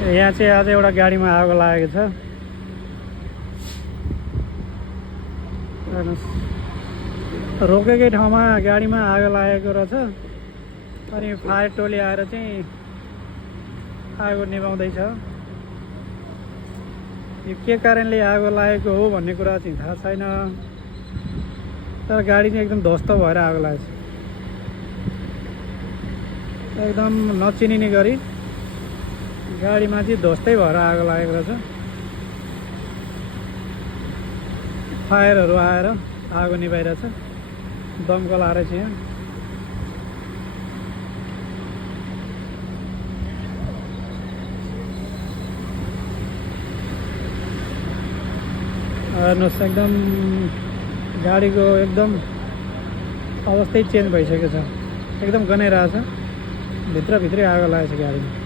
यहाँ चाहिँ आज एउटा गाडीमा आगो लागेको छ। हेर्नुहोस्, रोकेकै ठाउँमा गाडीमा आगो लागेको रहेछ। अनि फायर टोली आएर चाहिँ आगो निभाउँदैछ। यो के कारणले आगो लागेको हो भन्ने कुरा चाहिँ थाहा छैन, तर गाडी चाहिँ एकदम ध्वस्त भएर आगो लागेको छ। एकदम नचिनिने गरी गाडीमा चाहिँ ध्वस्तै भएर आगो लागेको रहेछ। फायरहरू आएर आगो निभाइरहेछ, दमकल आएर चाहिँ यहाँ। हेर्नुहोस्, एकदम गाडीको एकदम अवस्थै चेन्ज भइसकेको छ, एकदम गनाइरहेछ। भित्रभित्रै आगो लागेको छ गाडीमा।